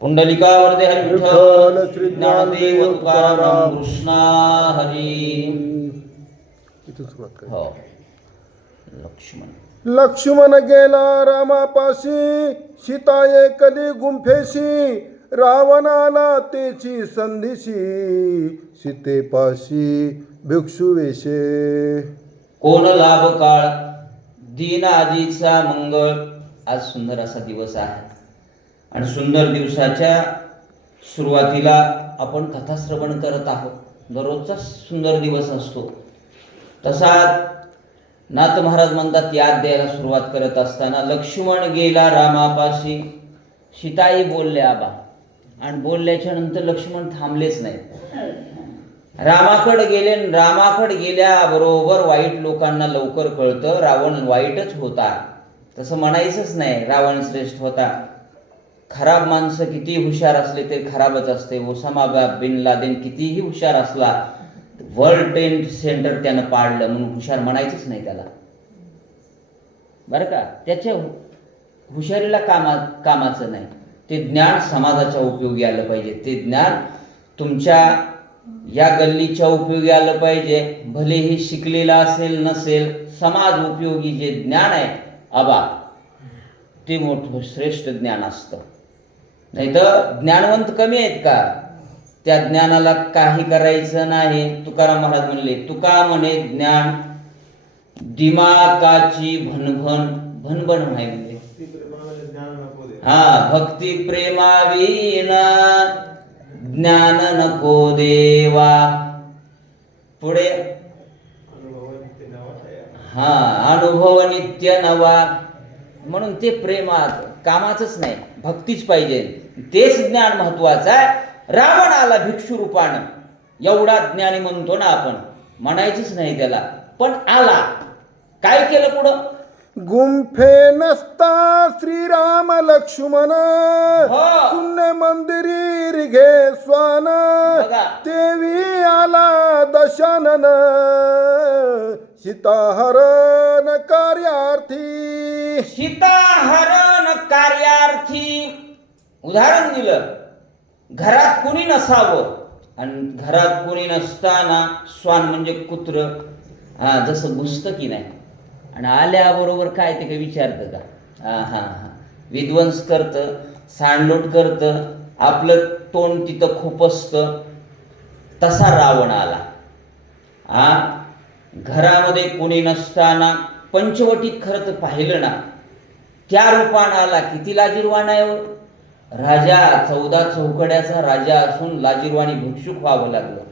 पुंडलिकावरदे हरी विठ्ठल, श्री ज्ञानदेव तुकाराम. कृष्णा. हो. लक्ष्मण. लक्ष्मण गेला रामापाशी सीता एकली गुंफेशी रावणाला तेची संधीशी सीतेपाशी भिक्षू वेशे कोण लाभ काळ दीन आजीचा मंगळ. आज सुंदर असा दिवस आहे. आणि सुंदर दिवसाच्या सुरुवातीला आपण कथाश्रवण करत आहोत. दररोजचा सुंदर दिवस असतो. तसा नाथ महाराज म्हणतात याद द्यायला सुरुवात करत असताना लक्ष्मण गेला रामापाशी सीताई बोलले आबा. आणि बोलल्याच्या नंतर लक्ष्मण थांबलेच नाही रामाकड गेले रामाकड गेल्याबरोबर वाईट लोकांना लवकर कळतं रावण वाईटच होता. तसं म्हणायचंच नाही रावण श्रेष्ठ होता. खराब माणसं किती हुशार असले ते खराबच असते. ओसामा बिन लादेन कितीही हुशार असला वर्ल्ड ट्रेड सेंटर त्यानं पाडलं म्हणून हुशार म्हणायचंच नाही त्याला. बरं का? त्याच्या हुशारीला कामा कामाचं नाही. ते ज्ञान समाजाच्या उपयोगी आलं पाहिजे. ते ज्ञान तुमच्या या गल्लीच्या उपयोगी आलं पाहिजे. भलेही शिकलेला असेल नसेल समाज उपयोगी जे ज्ञान आहे आबा ते मोठं श्रेष्ठ ज्ञान असतं. नाही तर ज्ञानवंत कमी आहेत का? त्या ज्ञानाला काही करायचं नाही. तुकाराम महाराज म्हणले तुका म्हणे ज्ञान दिमाकाची भनभन भनभन आहे म्हणजे हा भक्ती प्रेमाविना ज्ञान नको देवा. पुढे हा अनुभव नित्य नवा. म्हणून ते प्रेमात कामाचंच नाही भक्तीच पाहिजे. तेच ज्ञान महत्वाचं आहे. रावण आला भिक्षू रूपानं एवढा ज्ञानी म्हणतो ना आपण म्हणायचंच नाही त्याला. पण आला. काय केलं पुढं? गुंफे नसता श्रीराम लक्ष्मण. हो. शून्य मंदिरी रिघे स्वान. देवी आला दशानन. सीताहरण कार्यार्थी. सीताहरण कार्यार्थी. उदाहरण दिलं. घरात कुणी नसावं आणि घरात कुणी नसताना स्वान म्हणजे कुत्र. हा जसं घुसतं की नाही. आणि आल्याबरोबर काय ते काही विचारतं का? हा हा हा. विध्वंस करतं सांडलोट करतं आपलं तोंड तिथं खुपसतं तसा रावण आला. हा? घरामध्ये कोणी नसताना पंचवटीत खरं तर पाहिलं ना त्या रूपानं आला किती लाजीरवाण आहे हो. राजा चौदा चौकड्याचा राजा असून लाजीरवाणी भिक्षुक व्हावं लागलं.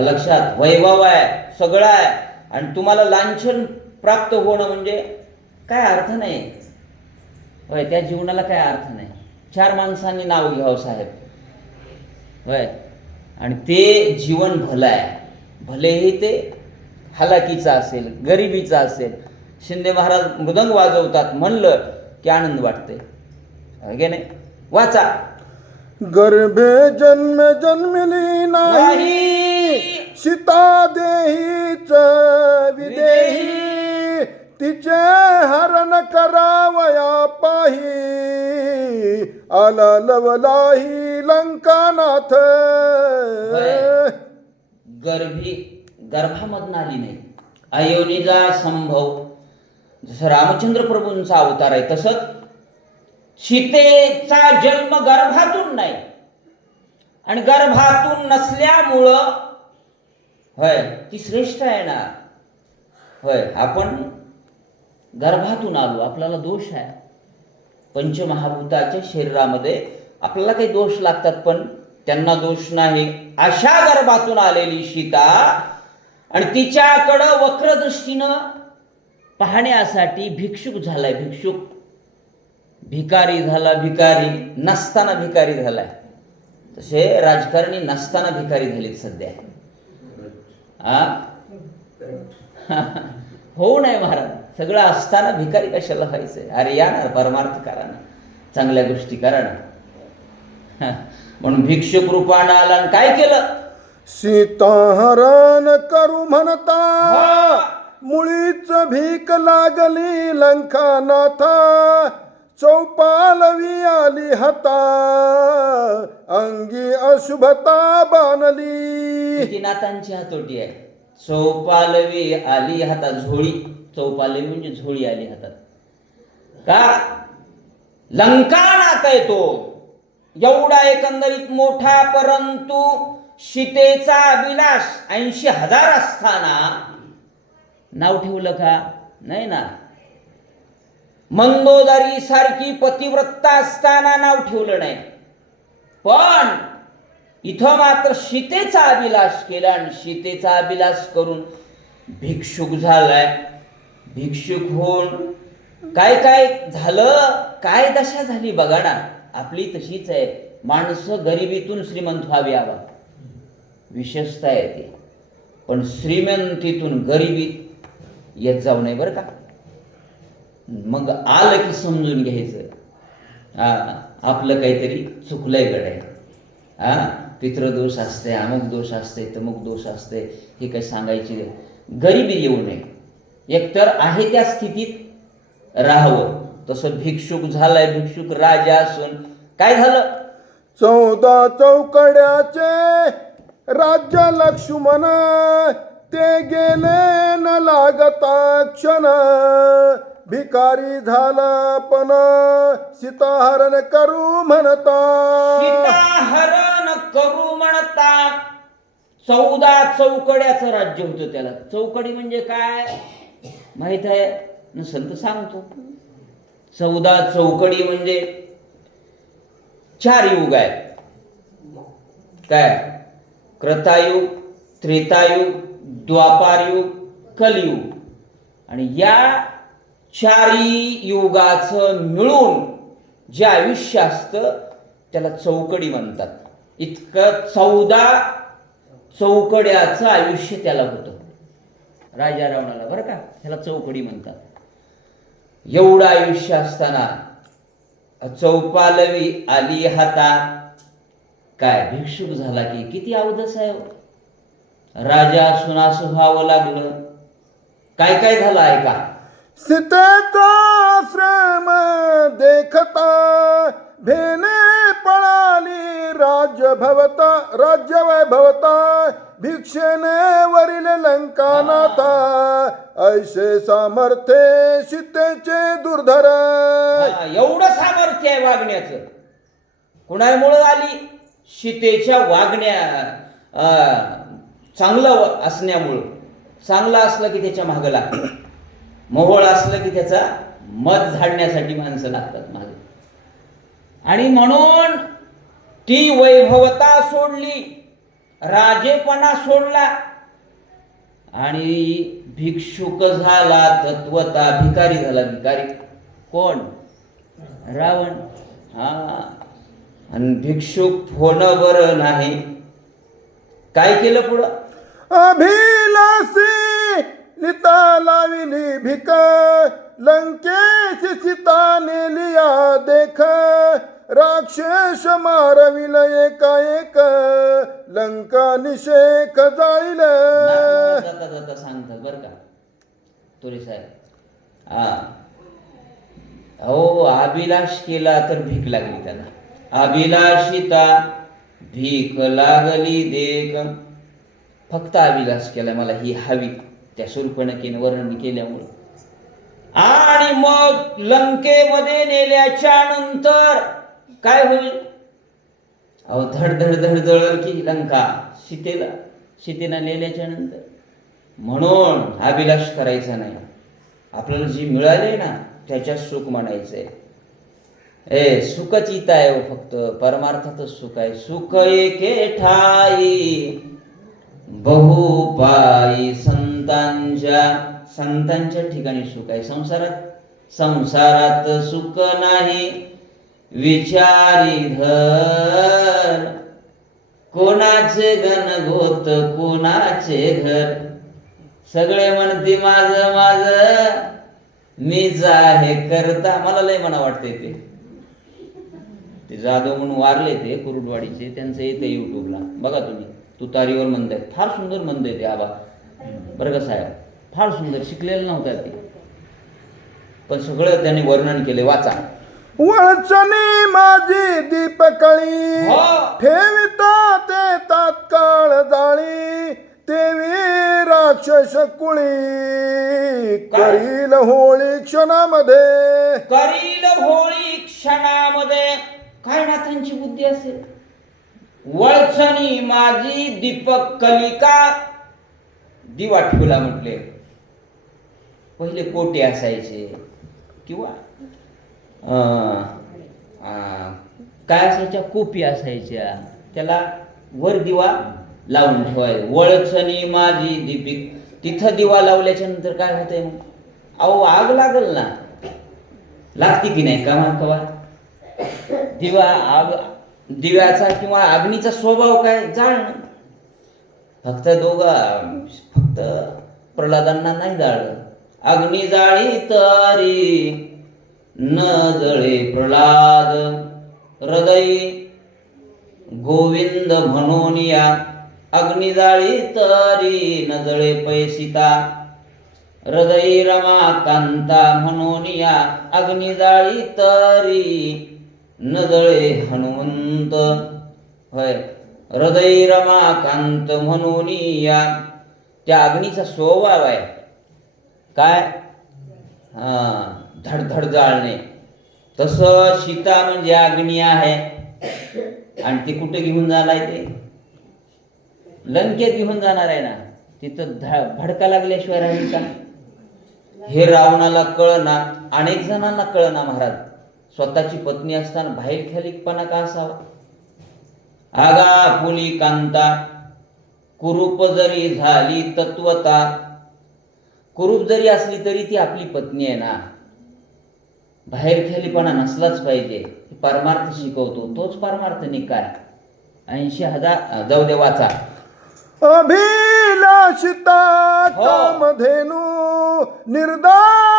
लक्षात वैभव आहे सगळं आहे आणि तुम्हाला लांछन प्राप्त होणं म्हणजे काय अर्थ नाही. होय त्या जीवनाला काय अर्थ नाही. चार माणसांनी नाव घ्यावं साहेब. होय आणि ते जीवन भलं आहे. भलेही ते हलाकीचं असेल गरिबीचं असेल शिंदे महाराज मृदंग वाजवतात म्हणलं की आनंद वाटते गे नाही? वाचा. गर्भे जन्म जन्मली नाही सीता देहीच विदेही तिचे हरण करावया पाही. आला लवलाही लंकानाथ. गर्भी गर्भामधून आली नाही. अयोनिजा संभव. जसं रामचंद्र प्रभूंचा अवतार आहे तसंच सीतेचा जन्म गर्भातून नाही. आणि गर्भातून नसल्यामुळं होय ती श्रेष्ठ आहे ना. होय आपण गर्भातून आलो आपल्याला दोष आहे. पंचमहाभूताच्या शरीरामध्ये आपल्याला काही दोष लागतात पण त्यांना दोष नाही. अशा गर्भातून आलेली सीता आणि तिच्याकडं वक्रदृष्टीनं पाहण्यासाठी भिक्षुक झालाय भिक्षुक. भिकारी झाला भिकारी. नसताना भिकारी झालाय. तसे राजकारणी नसताना भिकारी झालीत सध्या. हा होऊ नये महाराज. सगळं असताना भिकारी कशाला व्हायचंय? अरे या ना परमार्थ करा ना चांगल्या गोष्टी करा ना. म्हणून भिक्षुक रूपानं आला आणि काय केलं? सीताहरण करू म्हणता. मुळीच भीक लागली लंकानाथा. चौपालविया आली हता. अंगी अशुभता बाणली किती नातांची हातोटी आहे. चौपालवी आली हातात झोळी. चौपालवी म्हणजे झोळी आली हातात का? लंका नात आहे तो एवढा एकंदरीत मोठा परंतु शितेचा अभिलाष ऐंशी हजार असताना नाव ठेवलं का? नाही ना. मंदोदरी सारखी पतिव्रत्ता असताना नाव ठेवलं नाही. पण इथं मात्र सीतेचा अभिलाष केला आणि सीतेचा अभिलाष करून भिक्षुक झालाय. भिक्षुक होऊन काय काय झालं? काय दशा झाली बघा ना. आपली तशीच आहे. माणसं गरिबीतून श्रीमंत व्हावी आवा. विशेषता येते पण श्रीमंतीतून गरिबीत येत जाऊ नये बरं का. मग आलं की समजून घ्यायचं. हा आपलं काहीतरी चुकलंय गड हा पितृदोष असते अमुक दोष असते तमुक दोष असते हे काही सांगायची गरिबी येऊ नये. एकतर आहे त्या स्थितीत राहावं. तसं भिक्षुक झालाय भिक्षुक राजा असून काय झालं? चौदा चौकड्याचे राज्य लक्ष्मण ते गेले न लागता क्षण. भिकारी झाला पण सीताहरण करू म्हणता. सीताहरण करू म्हणता. चौदा चौकड्याचं राज्य होतं त्याला. चौकडी म्हणजे काय? माहीत आहे? नसेल तर सांगतो. चौदा चौकडी म्हणजे चार युग आहे काय? कृतायुग त्रेतायुग द्वापारयुग कलियुग आणि या चारी युगाचं मिळून जे आयुष्य असतं त्याला चौकडी म्हणतात. इतकं चौदा चौकड्याचं आयुष्य त्याला होतं. राजा रावणाला बरं का? त्याला चौकडी म्हणतात. एवढं आयुष्य असताना चौपालवी आली हाता काय भिक्षुक झाला की किती अवधस आहे हो. राजा असून असं व्हावं लागलं. काय काय झालं ऐका सीतेचा श्रम देखता भेने पळाली राज्य भवता राज्य वैभवता भिक्षेने वरील लंकानाथा. ऐसे सामर्थ्य सीतेचे दुर्धर. एवढं सामर्थ्य आहे वागण्याचं. कुणामुळं आली? सीतेच्या वागण्या अं, चांगलं असण्यामुळं चांगलं असलं की त्याच्या मागं लागतं. मोहोळ असलं की त्याचा मत झाडण्यासाठी माणसं लागतात मागे. आणि म्हणून ती वैभवता सोडली राजेपणा सोडला आणि भिक्षुक झाला तत्वता भिकारी झाला भिकारी. कोण? रावण. हा. आणि भिक्षुक होणं बरं नाही. काय केलं पुढं? अभिलाषी लिता लाविली भिक लंकेश सीता नेलिया देख राक्षस मारविल एकाएक लंका निषेक जाईल. जाता जाता सांगतात बरं का तोरे साहेब. हा. हो अभिलाष केला तर भीक लागली त्याला. अभिलाषिता भीक लागली देख. फक्त अभिलाष केला मला ही हवी. त्या शूर्पणकेने वर्णन केल्यामुळे. आणि मग लंकेमध्ये नेल्याच्या नंतर काय होईल? अहो धड धड धड की लंका सीतेला सीतेला नेल्याच्या नंतर. म्हणून अभिलाष करायचा नाही. आपल्याला जी मिळाले ना त्याच्यात सुख म्हणायचंय. ए सुखचित आहे हो फक्त परमार्थातच सुख आहे सुख एके ठाई बहुपाई संतांच्या संतांच्या ठिकाणी सुख आहे संसारात संसारात सुख नाही विचारी धर कोणाचे गणगोत कोणाचे घर सगळे म्हणते माझ माझ मीच आहे करता मला लय म्हणा वाटते ते ते जाधव म्हणून वारले ते कुरुडवाडीचे त्यांचं येते युट्यूबला बघा तुम्ही तुतारीवर मंद आहे. फार सुंदर मंद आहे ते आबा. बरं का साहेब? फार सुंदर शिकलेलं नव्हतं ते. पण सगळं त्यांनी वर्णन केले वाचा. वळचणी माझी दीपकळी. हो. ठेविता ते तात्काळ जाळी. तेवी राक्षस कुळी. करील होळी क्षणामध्ये. करील होळी क्षणामध्ये. काय नाथांची बुद्धी असेल. वळचणी माझी दीपक कलिका दिवा ठेवला म्हटले. पहिले कोटे असायचे? किंवा काय असायच्या? कोपी असायच्या. त्याला वर दिवा लावून ठेवाय. वळचणी माझी दीपिक तिथं दिवा लावल्याच्या नंतर काय होतंय मग? अहो आग लागल ना. लागते की नाही? का कवा? दिवा आग दिव्याचा किंवा अग्नीचा स्वभाव काय जाळणं फक्त दोघा फक्त प्रल्हादांना नाही जाळलं. अग्नी जाळी तरी न जळे प्रल्हाद. हृदय गोविंद म्हणून या. अग्नी जाळी तरी न जळे पैसिता. हृदय रमाकांता म्हणून या. अग्नी जाळी तरी न जळे हनुमंत. होय. हृदय रमाकांत म्हणून या. त्या अग्नीचा स्वभाव आहे. काय? हा धडधड जाळणे. तसं सीता म्हणजे अग्नी आहे. आणि ते कुठे घेऊन जाणार आहे ते? लंकेत घेऊन जाणार आहे ना. तिथं ध भडका लागल्याशिवाय राहील का? हे रावणाला कळना अनेक जणांना कळना महाराज. स्वतःची पत्नी असताना बाहेर खेलिकपणा का असावा? आगा फुली कांता कुरूप जरी झाली तत्वता. कुरूप जरी असली तरी ती आपली पत्नी आहे ना. बाहेर खेलीपणा नसलाच पाहिजे. परमार्थ शिकवतो. तोच परमार्थ निकाय ऐंशी हजार जाऊ दे वाचा. अभिलाषिता हो. कामधेनू निर्दाळीला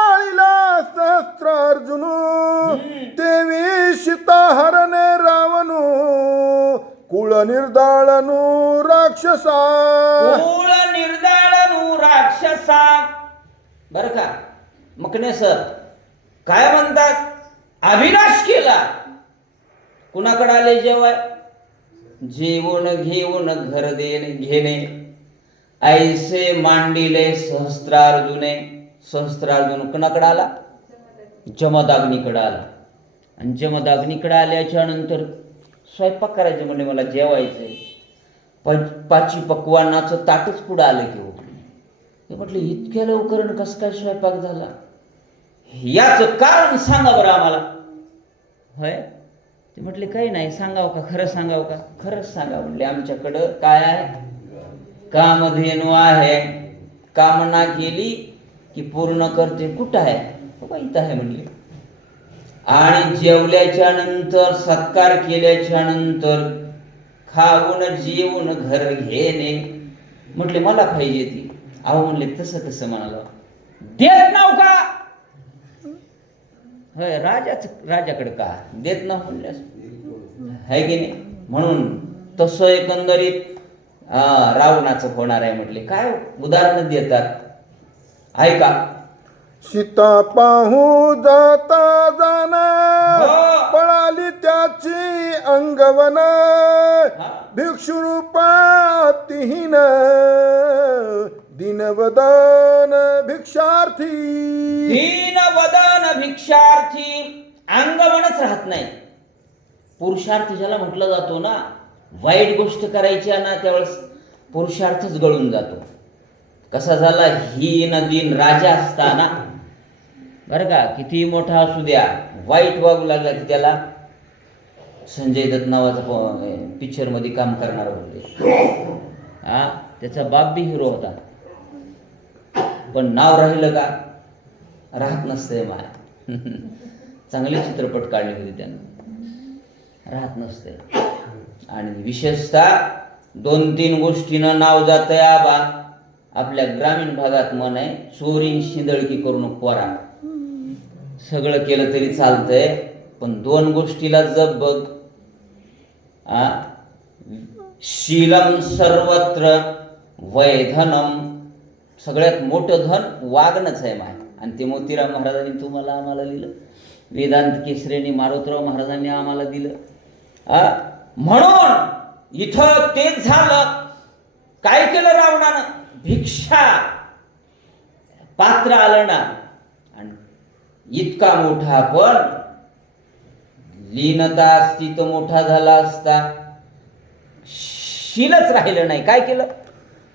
सहस्रार्जुनू देवी सीता हरणे रावणू कुळ निर्दाळनु राक्षसा. कुळ निर्दाळनु राक्षसा. बर का? मकने सर काय म्हणतात? अविनाश केला. कुणाकडे आले जेवाय? जेवण घेऊन घर देणे घेणे. ऐसे मांडिले सहस्त्रार्जुने. सहस्त्रार्जुन कुणाकडे आला? जमदाग्नीकडं आला. आणि जमदाग्नीकडं आल्याच्यानंतर स्वयंपाक करायचे म्हणजे मला जेवायचंय. पण पाची पक्वानाचं ताटच पुढं आलं की हो ते म्हटलं इतक्या लवकर कसं काय स्वयंपाक झाला? याचं कारण सांगा बरं आम्हाला. होय? ते म्हटले काही नाही सांगावं का? खरं सांगावं का? खरंच सांगा म्हटले आमच्याकडं काय आहे? कामधेनू आहे. कामना केली की पूर्ण करते. कुठं आहे? हो आहे म्हणले. आणि जेवल्याच्या नंतर सत्कार केल्याच्यानंतर खाऊन जेवून घर घेणे. म्हटले मला पाहिजे ती. अहो म्हणले तसं कसं म्हणाला. देत नाव का? होय राजाच राजाकडे का? देत नाव म्हणल्यास. आहे की नाही? म्हणून तसं एकंदरीत रावणाचं होणार आहे. म्हटले काय उदाहरण देतात? ऐका सीता पाहू जाता जाना. पळाली त्याची अंगवन. भिक्षुरूपातीहीन दिनवदन भिक्षार्थी. दीन वदन भिक्षार्थी. अंगवणच राहत नाही. पुरुषार्थ ज्याला म्हटलं जातो ना वाईट गोष्ट करायची आहे ना त्यावेळेस पुरुषार्थच गळून जातो. कसा झाला? हीन दिन राजा असताना बरं का? कितीही मोठा असू द्या. वाईट वागू लागला की त्याला संजय दत्त नावाचा पिक्चरमध्ये काम करणार होते. हा? त्याचा बाप बी हिरो होता. पण नाव राहिलं का? राहत नसतंय माय. चांगले चित्रपट काढले होते त्यानं. राहत नसतंय. आणि विशेषतः दोन तीन गोष्टीनं नाव जातंय आबा. आपल्या ग्रामीण भागात मन आहे चोरी शिंदळकी करून पोरा सगळं केलं तरी चालतंय पण दोन गोष्टीला जप बघ. आ? शीलम सर्वत्र वैधनम. सगळ्यात मोठं धन वागणंच आहे माय. आणि ते मोतीराम महाराजांनी तुम्हाला आम्हाला लिहिलं वेदांत केसरेने मारुतराव महाराजांनी आम्हाला दिलं. आ, म्हणून इथं तेच झालं. काय केलं रावणानं? भिक्षा. पात्र आलं ना इतका मोठा पण लीनता असती तर मोठा झाला असता. शीलच राहिलं नाही. काय केलं?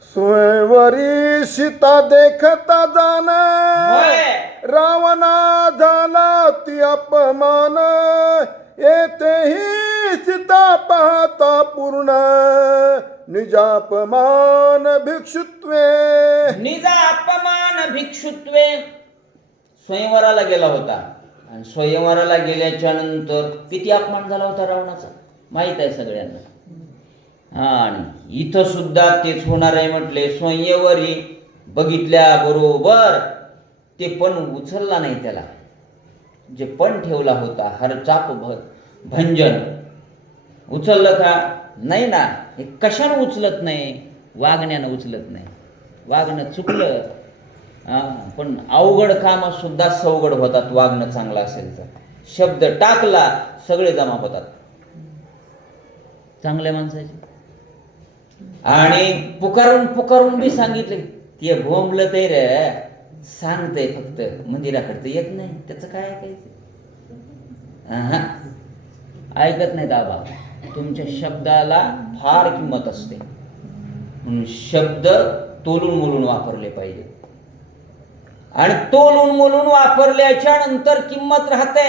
स्वयंवरी सीता देखता जाना होय. रावणा झाला ती अपमान. येथेही सीता पाहता पूर्ण. निजापमान भिक्षुत्वे. निजा अपमान भिक्षुत्वे. स्वयंवराला गेला होता. आणि स्वयंवराला गेल्याच्यानंतर किती अपमान झाला होता रावणाचा? माहीत आहे सगळ्यांना. हा आणि इथं सुद्धा तेच होणार आहे म्हटले स्वयंवरी बघितल्या बरोबर ते पण उचलला नाही त्याला. जे पण ठेवला होता हरचाप भ भंजन. उचललं का? नाही ना. हे कशानं उचलत नाही? वागण्यानं उचलत नाही. वागणं चुकलं. पण अवघड काम सुद्धा सवघड होतात वागणं चांगलं असेल तर. शब्द टाकला सगळे जमा होतात. चांगल्या माणसाचे. आणि पुकारून पुकारून बी सांगितले ते भोंबलं ते रे सांगतंय फक्त मंदिराकडे येत नाही त्याचं काय ऐकायचं. ऐकत नाही दाबा. तुमच्या शब्दाला फार किंमत असते. म्हणून शब्द तोलून मोलून वापरले पाहिजे. आणि तोलून मोलून वापरल्याच्या नंतर किंमत राहते.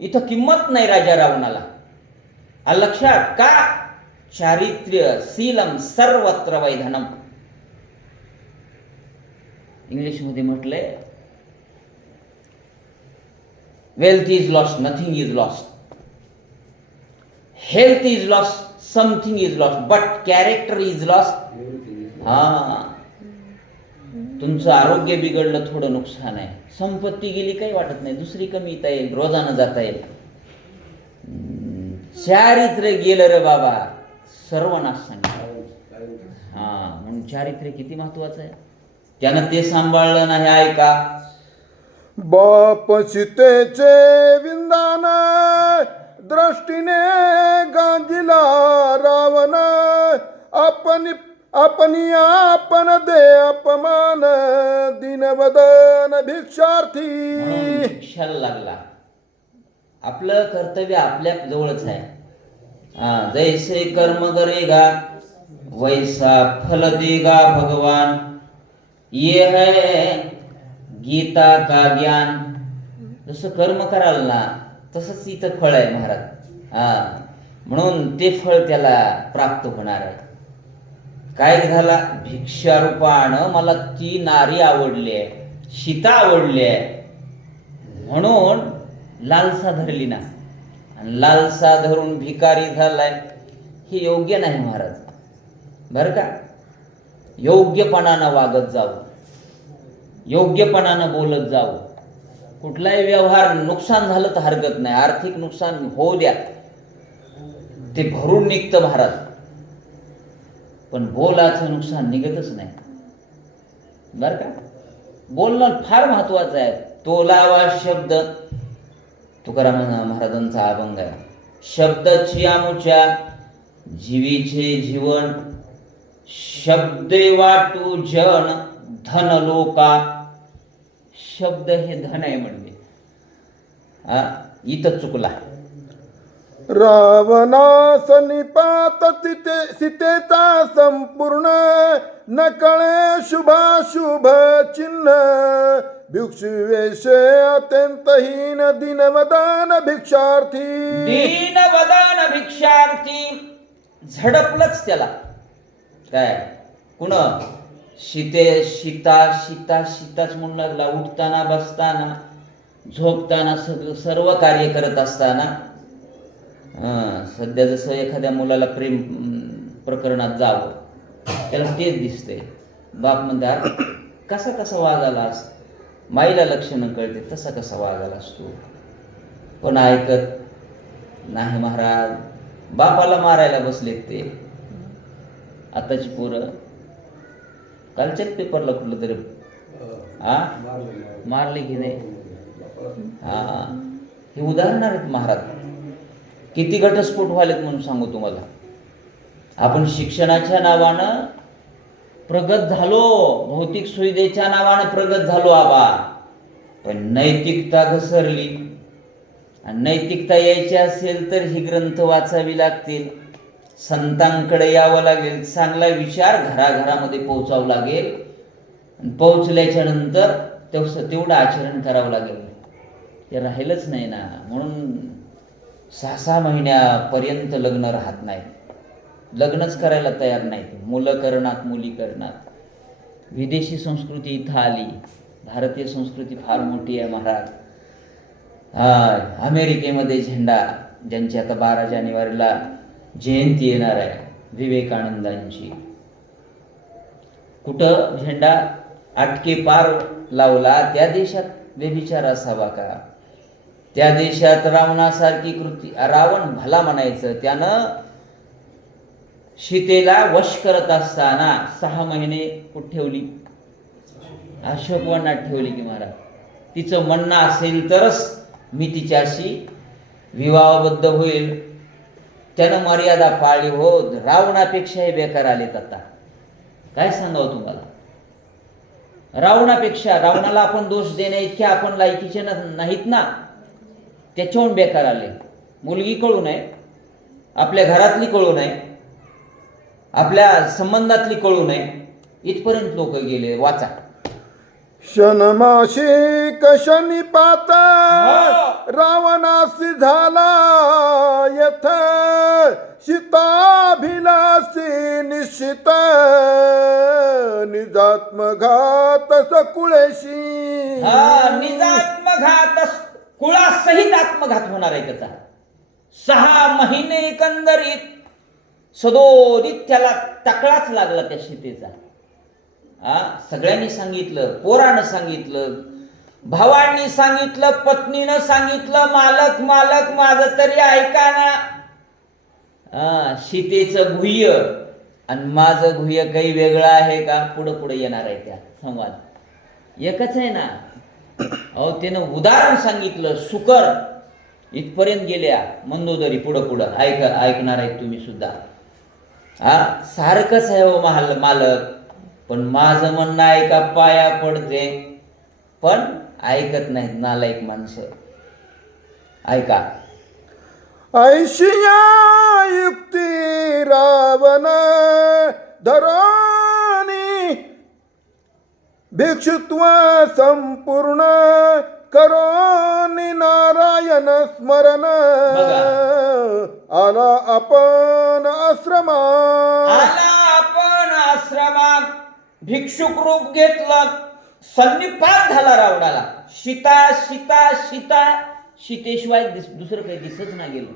इथं किंमत नाही राजा रावणाला. लक्षात का? चारित्र्य शीलम सर्वत्र वैधनम. इंग्लिशमध्ये म्हटलंय wealth is lost nothing is lost health is lost something is lost but character is lost हा. तुमचं आरोग्य बिघडलं थोडं नुकसान आहे. संपत्ती गेली काही वाटत नाही. दुसरी कमी येता येईल रोजानं जाता येईल. चारित्र्य गेलं रे बाबा. सर्वनाश सांगितलं हा म्हणून चारित्र्य किती महत्वाचं आहे? त्यानं ते सांभाळलं नाही ऐका. बाप सीतेचे विंदान दृष्टीने गांधीला रावण आपण आपणी आपण दे अपमान दिनवदन भिक्षार्थी. भिक्षाला लागला. आपलं कर्तव्य आपल्या जवळच आहे. हा जैसे कर्म करेगा वैसा फल देगा भगवान. ये है गीता का ज्ञान. जसं कर्म कराल ना तसंच इथं फळ आहे महाराज. हा म्हणून ते फळ त्याला प्राप्त होणार आहे. काय झाला? भिक्षारूपानं मला ती नारी आवडली आहे शीता आवडली आहे. म्हणून लालसा धरली ना. आणि लालसा धरून भिकारी झालाय. हे योग्य नाही महाराज. बरं का? योग्यपणानं वागत जावं. योग्यपणानं बोलत जावं. कुठलाही व्यवहार नुकसान झालं तर हरकत नाही. आर्थिक नुकसान होऊ द्या. ते भरून निघतं महाराज. पण बोलाचं नुकसान निघतच नाही. बरं का? बोलणं फार महत्वाचं आहे. तोलावा शब्द तुकाराम महाराजांचा अभंग आहे. शब्द चियामुच्या जीवीचे जीवन शब्दे वाटू जन धन लोका. शब्द हे धन आहे म्हणजे हा इथं चुकला. रावणास निपात तिथे सीतेचा संपूर्ण नकळे शुभाशुभ चिन्ह. भिक्षुवेश अत्यंत हीन दिनवदान भिक्षार्थी. दीन भिक्षार्थी. झडपलंच त्याला. काय? कुण? शिते शिता शिता शिताच म्हणू लागला. उठताना बसताना झोपताना सगळं सर्व कार्य करत असताना सध्या जसं एखाद्या मुलाला प्रेम प्रकरणात जावं त्याला तेच दिसतंय. बाप म्हणतात कसा कसा वागालास माईला लक्ष न कळते तसा कसा वागालास तू. पण ऐकत नाही महाराज बापाला मारायला बसलेत ते. आताची पोरं कालच्याच पेपरला कुठलं तरी हा? मारले की नाही? हा हे उदाहरण आहेत महाराज. किती घटस्फोट व्हालेत म्हणून सांगू तुम्हाला? आपण शिक्षणाच्या नावानं प्रगत झालो भौतिक सुविधेच्या नावानं प्रगत झालो आबा. पण नैतिकता घसरली. आणि नैतिकता यायची असेल तर ही ग्रंथ वाचावी लागतील. संतांकडे यावं लागेल. चांगला विचार घराघरामध्ये पोहोचावं लागेल. आणि पोहोचल्याच्या नंतर तेवढं आचरण करावं लागेल. ते राहिलंच नाही ना. म्हणून सहा सहा महिन्यापर्यंत लग्न राहत नाही लग्नच करायला तयार नाहीत. मुलं करणार मुली करणार. विदेशी संस्कृती इथं आली. भारतीय संस्कृती फार मोठी आहे महाराज. हा अमेरिकेमध्ये झेंडा ज्यांची आता बारा जानेवारीला जयंती येणार आहे विवेकानंदांची. कुठं झेंडा आटके पार लावला त्या देशात व्यभिचार असावा का? त्या देशात रावणासारखी कृती रावण भला म्हणायचं त्यानं सीतेला वश करत असताना सहा महिने कुठे ठेवली? अशोकवनात ठेवली की महाराज. तिचं म्हणणं असेल तरच मी तिच्याशी विवाहबद्ध होईल. त्यानं मर्यादा पाळली हो रावणापेक्षाही बेकार आलेत आता. काय सांगावं तुम्हाला? रावणापेक्षा रावणाला आपण दोष देण्या इतक्या आपण लायकीचे न- नाहीत ना? त्याच्याहून बेकार आले. मुलगी कळू नये आपल्या घरातली कळू नये आपल्या संबंधातली कळू नये. इथपर्यंत लोक गेले वाचा. शनमाशी कशनी पाता रावणासी झाला यथ. सीताभिलासी निश्चित निजात्मघात सकुळेशी. हा निजात्मघात कुळासहित आत्मघात होणार आहे त्याचा. सहा महिने एकंदरीत सदोदित त्याला तकलाच लागला त्या सीतेचा. हा सगळ्यांनी सांगितलं पोरानं सांगितलं भावांनी सांगितलं पत्नीनं सांगितलं मालक मालक माझं तरी ऐका ना. हा सीतेचं गुह्य आणि माझं गुह्य काही वेगळं आहे का? पुढं पुढे येणार आहे त्या संवाद. एकच आहे ना अहो त्यानं उदाहरण सांगितलं सुकर. इथपर्यंत गेल्या मंदोदरी पुढं पुढं. ऐक ऐकणार आहेत तुम्ही सुद्धा. हा सारखंच आहे हो महाल मालक. पण माझं म्हणणं ऐका पाया पडते. पण ऐकत नाहीत नालायक माणसं. ऐका. ऐशिया युक्ती रावण धरा भिक्षुत्व संपूर्ण करोनी नारायण स्मरण. आला आपण आश्रमा। आला आपण आश्रमात भिक्षुक रूप घेतलं। सन्निपात झाला रावणाला। सीता सीता सीता सीतेशिवाय दिस दुसरं काही दिसत नाही गेलं।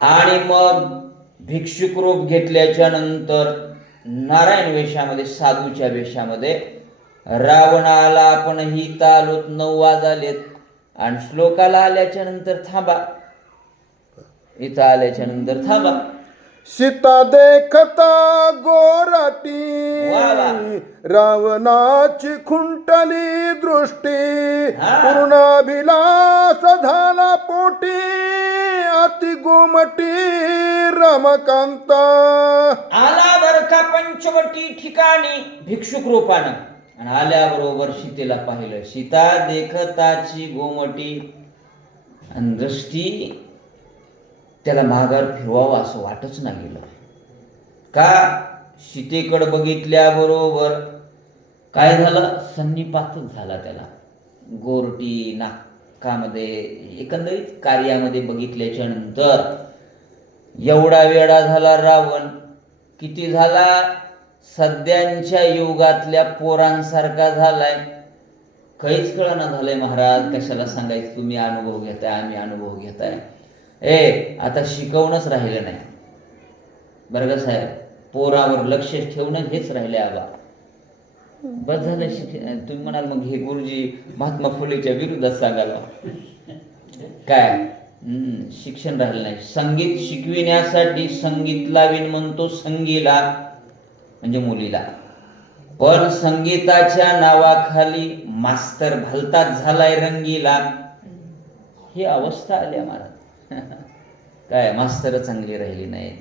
आणि मग भिक्षुक रूप घेतल्याच्या नंतर नारायण वेशामध्ये साधूच्या वेशामध्ये रावणाला आपण ही तालुत नऊ वाज आलेत आणि श्लोकाला आल्याच्यानंतर थांबा. इथं आल्याच्यानंतर थांबा. सीता देखता गोराटी. रावणाची खुंटली दृष्टी. पूर्णाभिलास झाला पोटी अति गोमटी रमकांता. आला बर का पंचवटी ठिकाणी भिक्षुक रूपानं. आणि आल्याबरोबर सीतेला पाहिलं. सीता देखताची गोमटी आणि दृष्टी त्याला माघार फिरवावं असं वाटच नाही गेलं. का? सीतेकडं बघितल्याबरोबर काय झालं? संनिपातच झाला त्याला. गोरटी नाकामध्ये एकंदरीत कार्यामध्ये बघितल्याच्या नंतर एवढा वेळा झाला रावण. किती झाला? सध्यांच्या युगातल्या पोरांसारखा झालाय. काहीच कळना झालंय महाराज कशाला सांगायचं? तुम्ही अनुभव घेताय आम्ही अनुभव घेताय. ए आता शिकवणंच राहिलं नाही. बरं का साहेब? पोरावर लक्ष ठेवणं हेच राहिले आबा. बस झालं शिक तुम्ही म्हणाल मग हे गुरुजी महात्मा फुलेच्या विरुद्धात सांगायला. काय? हम्म, शिक्षण राहिलं नाही. संगीत शिकविण्यासाठी संगीत लावीन म्हणतो संगीला. म्हणजे मुलीला. पण संगीताच्या नावाखाली मास्तर भलताच झालाय रंगीला. ही अवस्था आली आम्हाला. काय मास्तर चांगली राहिली नाहीत.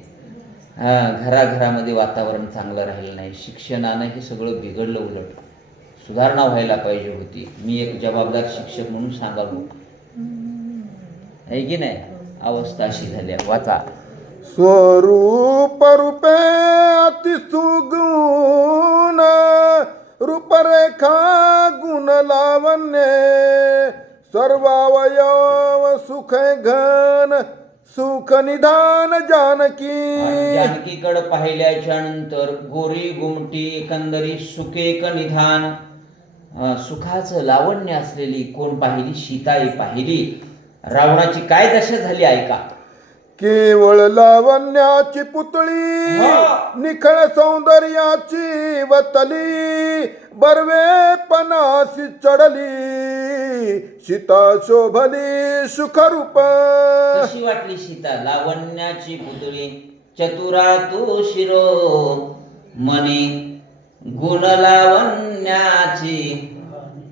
हा घराघरामध्ये वातावरण चांगलं राहिलं नाही. शिक्षणानं हे सगळं बिघडलं उलट. सुधारणा व्हायला पाहिजे होती. मी एक जबाबदार शिक्षक म्हणून सांगालो आहे की नाही? अवस्था अशी झाली आहे. वाचा. स्वरूप रूपे अति सुगुण रूपरेखा गुण लावण्य सर्वावयव सुख घन सुख निधान जानकी। जानकीकडे पाहिल्याच्या नंतर गोरी गुमटी एकंदरी सुकेक निधान सुखाचं लावण्य असलेली कोण पाहिली? सीताई पाहिली. रावणाची काय दशा झाली ऐका. केवळ लावण्याची पुतळी. निखळ सौंदर्याची वतली बरवे पनासी चढली सीता शोभली सुखरूप. कशी वाटली सीता? लावण्याची पुतळी चतुरा तू शिरो मनी गुण लावण्याची.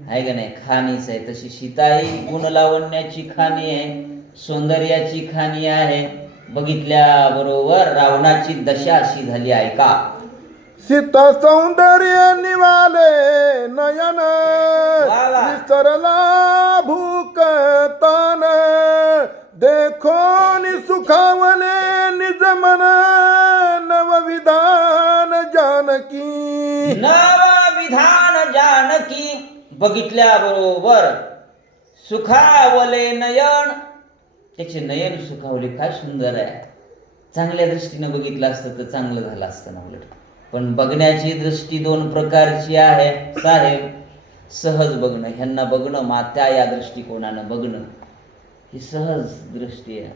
आहे का नाही? खाणीच आहे. तशी सीताई गुण लावण्याची खाणी आहे. सौंदर्याची खाणी आहे. बघितल्या बरोबर रावणाची दशा अशी झाली ऐका. सीता सौंदर्य निवाले नयन वा वा. निसरला भूक तान देखो नि सुखावले निज मन नवविधान जानकी. नवा विधान जानकी बघितल्या बरोबर सुखावले नयन त्याचे नयन सुखावले काय सुंदर आहे. चांगल्या दृष्टीनं बघितलं असतं तर चांगलं झालं असतं ना उलट. पण बघण्याची दृष्टी दोन प्रकारची आहे साहेब. सहज बघणं ह्यांना बघणं मात्या या दृष्टिकोनानं बघणं. ही सहज दृष्टी आहे.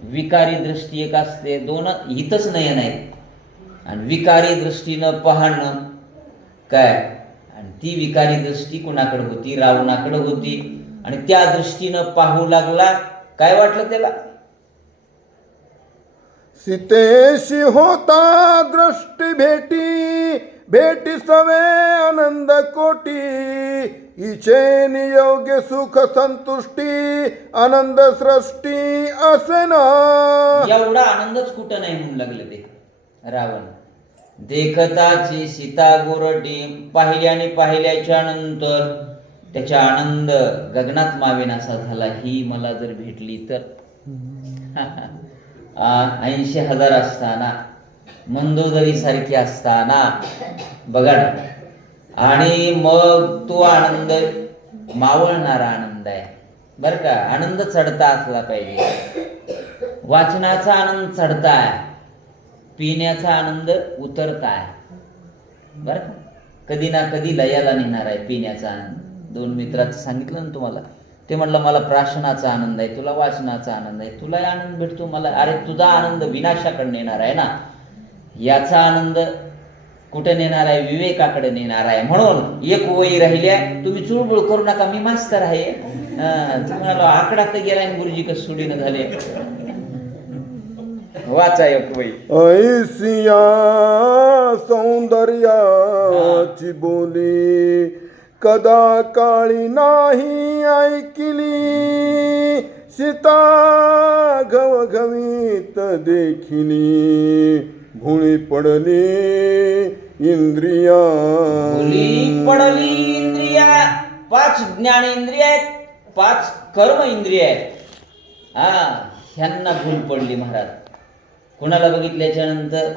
विकारी दृष्टी एक असते दोन हितच नयन आहेत. आणि विकारी दृष्टीनं पाहणं काय? आणि ती विकारी दृष्टी कुणाकडे होती? रावणाकडे होती. आणि त्या दृष्टीनं पाहू लागला काय वाटलं त्याला? सीतेशी होता दृष्टी भेटी भेटी सवे आनंद कोटी. इचे नियोग्य सुख संतुष्टी आनंद सृष्टी असे ना. एवढा आनंदच कुठं नाही म्हणून लागले ते रावण. देखताची सीता गोरटी पाहिल्याने पाहिल्याच्या नंतर त्याचा आनंद गगनात मावेन असा झाला ही मला जर भेटली तर. ऐंशी हजार असताना मंदोदरी सारखी असताना बघा ना. आणि मग तो आनंद मावळणारा आनंद आहे. बर का? आनंद चढता असला पाहिजे. वाचनाचा आनंद चढता आहे. पिण्याचा आनंद उतरताय बर का? कधी ना कधी लयाला नेणार आहे पिण्याचा आनंद. दोन मित्राचं सांगितलं ना तुम्हाला ते म्हणलं मला प्राशनाचा आनंद आहे तुला वाचनाचा आनंद आहे तुलाही आनंद भेटतो मला अरे तुझा आनंद विनाशाकडे नेणार आहे ना याचा आनंद कुठे नेणार आहे? विवेकाकडे नेणार आहे. म्हणून एक वही राहिल्या तुम्ही चुळबुळ करू नका मी मास्तर आहे. तुम्हाला आकडा तर गेला आणि गुरुजी कसं सुडीनं झाले. वाचा एक वही. ऐसिया सौंदर्याची बोली कदा काळी नाही ऐकिली. सीता घवघवीत देखिली. भुळी पडली इंद्रिया. भुली पडली इंद्रिया. पाच ज्ञानेंद्रिय आहेत पाच कर्म इंद्रिय आहेत. हा ह्यांना भूल पडली महाराज. कोणाला बघितल्याच्या नंतर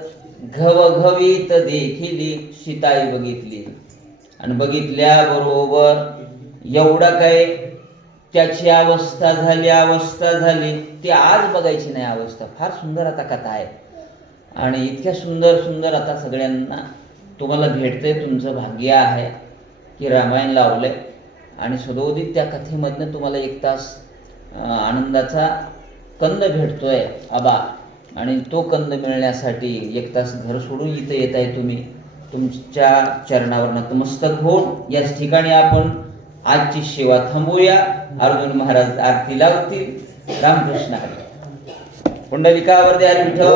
घवघवीत देखिली सीताई बघितली. आणि बघितल्या बरोबर एवढं काय त्याची अवस्था झाली अवस्था झाली. ती आज बघायची नाही अवस्था. फार सुंदर आता कथा आहे. आणि इतक्या सुंदर सुंदर आता सगळ्यांना तुम्हाला भेटते तुमचं भाग्य आहे की रामायण लावलंय. आणि सदोदित त्या कथेमधनं तुम्हाला एक तास आनंदाचा कंद भेटतोय. आबा आणि तो कंद मिळण्यासाठी एक तास घर सोडून इथं येत आहे तुम्ही. तुमच्या चरणावर नतमस्तक होऊन याच ठिकाणी आपण आजची सेवा थांबवूया अर्जुन महाराज आरती लावतील. रामकृष्ण हरी. पुंडलिकावर द्या विठ्ठल